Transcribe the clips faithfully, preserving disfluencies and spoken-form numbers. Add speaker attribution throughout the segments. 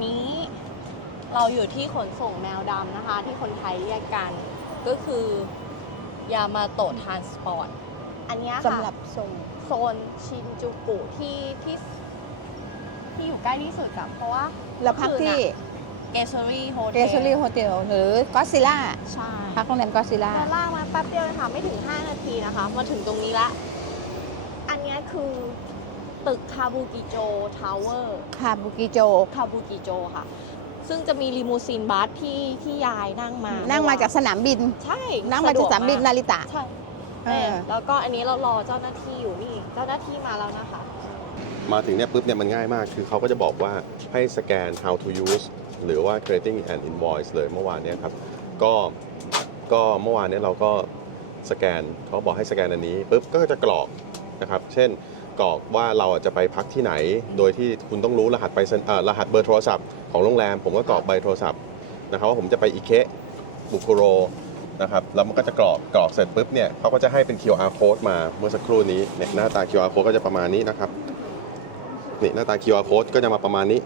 Speaker 1: นี้เราอยู่ที่ขนส่งแมวดำนะคะที่คนไทยเรียกกันก็คือยามาโตะทรานสปอร์ตอันนี้ค่ะ
Speaker 2: สำหรับส่ง
Speaker 1: โซนชินจูกุที่ที่ที่อยู่ใกล้ที่สุดกับเพราะว่า
Speaker 2: แล้วพักที่
Speaker 1: เกสซอรี่โฮเท
Speaker 2: เก
Speaker 1: ล
Speaker 2: สซอรี่โฮเทลหรือก็ซิล่า
Speaker 1: ใช่
Speaker 2: พักโรงแรมก็ซิล่า
Speaker 1: เราล่ากมาแป๊บเดียวเลยค่ะไม่ถึงห้านาทีนะคะมาถึงตรงนี้ละอันนี้คือตึกคาบูกิโจทาวเวอร์
Speaker 2: คาบุกิโจ
Speaker 1: คาบูกิโจค่ะซึ่งจะมีลิมูซีนบัสที่ที่ยายนั่งมา
Speaker 2: นั่งมาจากสนามบิน
Speaker 1: ใช่
Speaker 2: นั่งมาจากสนามบินนาริตะ
Speaker 1: ใช่
Speaker 2: เออ
Speaker 1: แล้วก็อันนี้เรารอเจ้าหน้าที่อยู่นี่เจ้าหน้าที่มาแล้วนะคะ
Speaker 3: มาถึงเนี่ยปุ๊บเนี่ยมันง่ายมากคือเขาก็จะบอกว่าให้สแกน how to use หรือว่า creating an invoice เลยเมื่อวานเนี้ยครับก็ก็เมื่อวานเนี้ยเราก็สแกนเขาบอกให้สแกนอันนี้ปุ๊บก็จะกรอกนะครับเช่นกรอกว่าเราจะไปพักที่ไหนโดยที่คุณต้องรู้รหัสไปเอ่อรหัสเบอร์โทรศัพท์ของโรงแรมผมก็กรอกใบโทรศัพท์นะครับว่าผมจะไปอิเคะบุคุโรนะครับแล้วมันก็จะกรอกกรอกเสร็จปุ๊บเนี่ยเขาก็จะให้เป็น คิว อาร์ code มาเมื่อสักครู่นี้เนี่ยหน้าตา คิว อาร์ code ก็จะประมาณนี้นะครับนี่หน้าตา คิว อาร์ code ก็จะมาประมาณนี้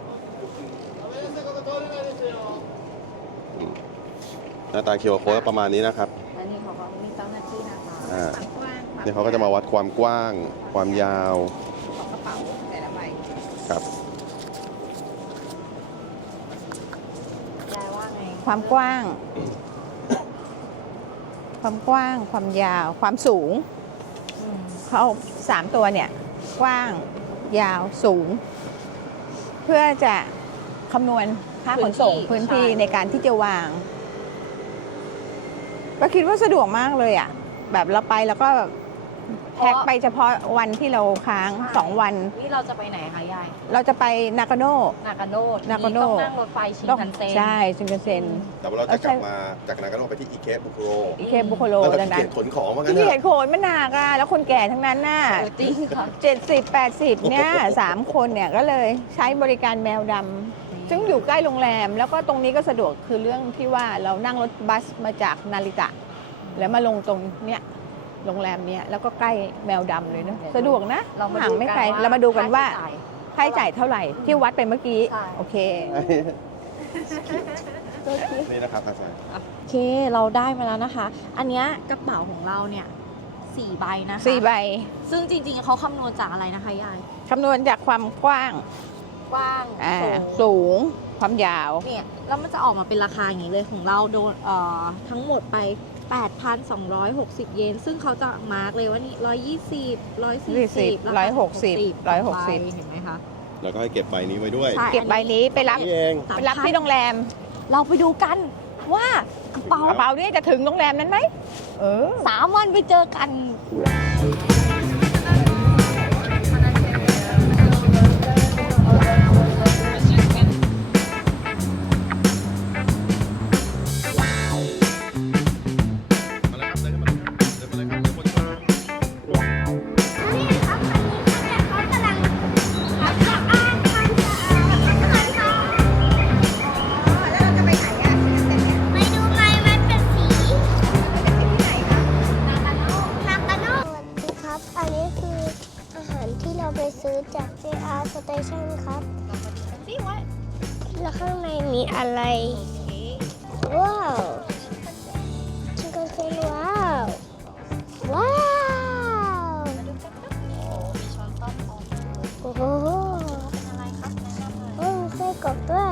Speaker 3: อืมหน้าตา คิว อาร์ code ก็ประมาณนี้นะครับ
Speaker 2: อันนี้เขาก็มีเจ้าหน้าที่นะคะ
Speaker 3: อ่า
Speaker 2: ความกว้าง
Speaker 3: นี่เขาก็จะมาวัดความกว้างความยาว
Speaker 2: ของกระเป๋าแต่ละใบ
Speaker 3: ครับ
Speaker 1: ยายว่าไง
Speaker 2: ความกว้าง ความกว้าง ความยาว ความสูง
Speaker 1: อืม
Speaker 2: เขาสามตัวเนี่ย กว้าง ยาว สูง เพื่อจะคำนวณค่าขนส่งพื้นที่ในการที่จะวาง ก็คิดว่าสะดวกมากเลยอ่ะ แบบเราไปแล้วก็แพ็คไปเฉพาะวันที่เราค้างสองวัน
Speaker 1: นี่เราจะไปไหนคะยาย
Speaker 2: เราจะไปนากาโน่
Speaker 1: นากาโน
Speaker 2: นากาโน่
Speaker 1: ต้องนั่งรถไฟชิน
Speaker 2: ต้อง
Speaker 1: คันเซ็น
Speaker 2: ใช่ชินคันเซ็น
Speaker 3: แต่ว่าเราจะกลับมาจากนากาโนะไปที่อิเคะบุคุโร
Speaker 2: อิเคบุโคโร
Speaker 3: แล้วเรา
Speaker 2: ดัง
Speaker 3: เกี
Speaker 2: นั้
Speaker 3: ย
Speaker 2: น
Speaker 3: จขนของว่างั้น
Speaker 2: ที่
Speaker 3: เถ
Speaker 2: เห็น
Speaker 3: อะ
Speaker 2: โขนมันหนักอ่ะแล้วคนแก่ทั้งนั้นน่ะ
Speaker 1: จริงค่ะ
Speaker 2: เจ็ดสิบแปดสิบเนี่ยสามคนเนี่ยก็เลยใช้บริการแมวดำซึ่งอยู่ใกล้โรงแรม แล้วก็ตรงนี้ก็สะดวกคือเรื่องที่ว่าเรานั่งรถบัสมาจากนาริตะ แล้วมาลงตรงเนี้ยโรงแรมเนี้ยแล้วก็ใกล้แมวดำเลยเนอะสะดวกนะ
Speaker 1: เรามา
Speaker 2: ห่าง
Speaker 1: ดู
Speaker 2: ไม่
Speaker 1: กัน
Speaker 2: ไกล
Speaker 1: ว่า
Speaker 2: เรามาดูกันว่า
Speaker 1: ค่าใช้จ่าย
Speaker 2: ค่าใช้จ่ายเท่าไหร่ที่วัดไปเมื่อกี้
Speaker 1: ใช่
Speaker 2: โอเค
Speaker 3: นี่นะครับอาจารย์
Speaker 1: โอเคเราได้มาแล้วนะคะ อันเนี้ยกระเป๋าของเราเนี่ยสี่ใบนะคะ
Speaker 2: สี่ใบ
Speaker 1: ซึ่งจริงๆเขาคำนวณจากอะไรนะคะยาย
Speaker 2: คำนวณจากความกว้าง
Speaker 1: กว้าง
Speaker 2: อ่า
Speaker 1: สูง
Speaker 2: สูงความยาว
Speaker 1: เนี่ยแล้วมันจะออกมาเป็นราคาอย่างนี้เลยของเราโดนเอ่อทั้งหมดไป แปดพันสองร้อยหกสิบ เยนซึ่งเขาจะมาร์กเลยว่านี่หนึ่งร้อยยี่สิบ หนึ่งร้อยสี่สิบ
Speaker 2: ร้อยหกสิบร้อยหกสิบ
Speaker 1: เห็นไหมคะ
Speaker 3: แล้วก็ให้เก็บใบนี้ไว้ด้วย
Speaker 1: ใช่
Speaker 2: เก็บใบนี้ไปรับ
Speaker 3: นี่เอง
Speaker 1: สาม
Speaker 2: ไป
Speaker 1: พัน
Speaker 2: รับที่โรงแรม
Speaker 1: เราไปดูกันว่ากระเป๋าก
Speaker 2: ระเป๋านี่จะถึงโรงแรมนั้นไหมเออ
Speaker 1: สามวันไปเจอกัน
Speaker 3: มาเลยครับเดินเข้ามาเลยครับเดินมาเลยครับเดินบนทาง
Speaker 4: นี่ครับอันนี้เนี่ยเขากำลังทำความสะอาดทำความสะอาดค่ะ
Speaker 2: แล้วเราจะไปไหนอ่ะ
Speaker 4: ไปดูไงมันเป็นสีนากาโน่นากาโน่สวัสดีครับ อันนี้คืออาหารที่เราไปซื้อจาก เจ อาร์ Station ครับแล้วข้างในมีอะไร ว้าวชิคกี้พายว้าว ว้าว โอ้โหโอ้ไส้กรอกด้วย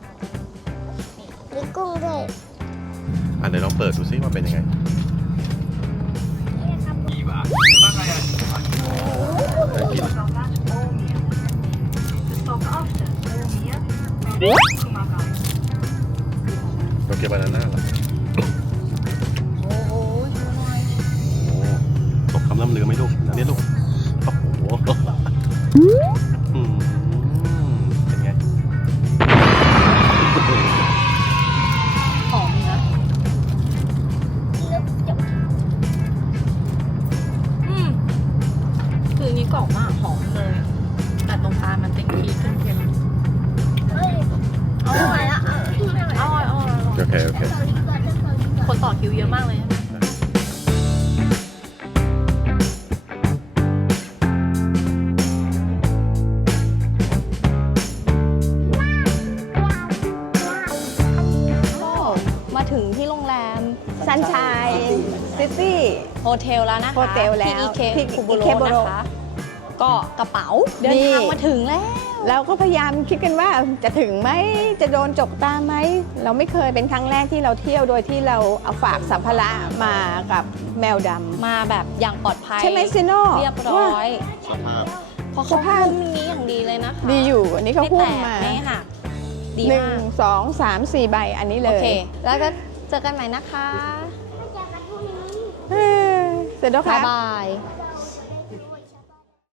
Speaker 4: มีกุ้งด้วย
Speaker 3: อ่ะเดี๋ยวลองเปิดดูซิว่าเป็นยังไง โอเคบานาน่าเหรอโอ้โหตกคำล่ำลือไหมลูกอันนี้ลูก โอ้โหอืมเป็นไง
Speaker 1: หอมนะอืมคือนี้กรอบมากหอมเลย แต่ตรงกลางมันเป็นครีมเค็มๆ
Speaker 4: เฮ้ยอร่อยอ่ะพี่ไม่อร่อย
Speaker 1: อร่อยอร่อยอร่อย
Speaker 3: โอเค โอเค
Speaker 1: คนต่อคิวเยอะมากเลยนะถึงที่โรงแรม
Speaker 2: ซันชายซิตี้
Speaker 1: โฮเทลแล้วนะคะ
Speaker 2: โฮเทลแล้ว
Speaker 1: ที่อีเค
Speaker 2: ที่
Speaker 1: คุโบโร
Speaker 2: อิเคโบโร
Speaker 1: นะคะ ก็กระเป๋าเดิน
Speaker 2: นี่
Speaker 1: ทางมาถึงแล้ว
Speaker 2: เราก็พยายามคิดกันว่าจะถึงไหมจะโดนจกตาไหม เราไม่เคยเป็นครั้งแรกที่เราเที่ยวโดยที่เราเอาฝากสัมภาระมากับแมวดำ
Speaker 1: มาแบบอย่างปลอดภัย
Speaker 2: ใช่ไหมซิโน่
Speaker 1: เรียบร้อย
Speaker 3: สภาพ
Speaker 1: เพราะเขา
Speaker 2: สภาพ
Speaker 1: หุ้มนี้อย่างดีเลยนะคะ
Speaker 2: ดีอยู่อันนี้เขา
Speaker 1: ไม่
Speaker 2: หุ้
Speaker 1: แต
Speaker 2: ม
Speaker 1: ก
Speaker 2: มา
Speaker 1: ไม่หักดี
Speaker 2: หนึ่ง
Speaker 1: มาก
Speaker 2: สองสามสี่ใบอันนี้เล
Speaker 1: โอย เค แล้วก็เจอกันใหม่นะคะ
Speaker 2: เออเสร็จแล้วค
Speaker 1: บ๊า
Speaker 2: รั
Speaker 1: ย
Speaker 2: บ
Speaker 1: บาย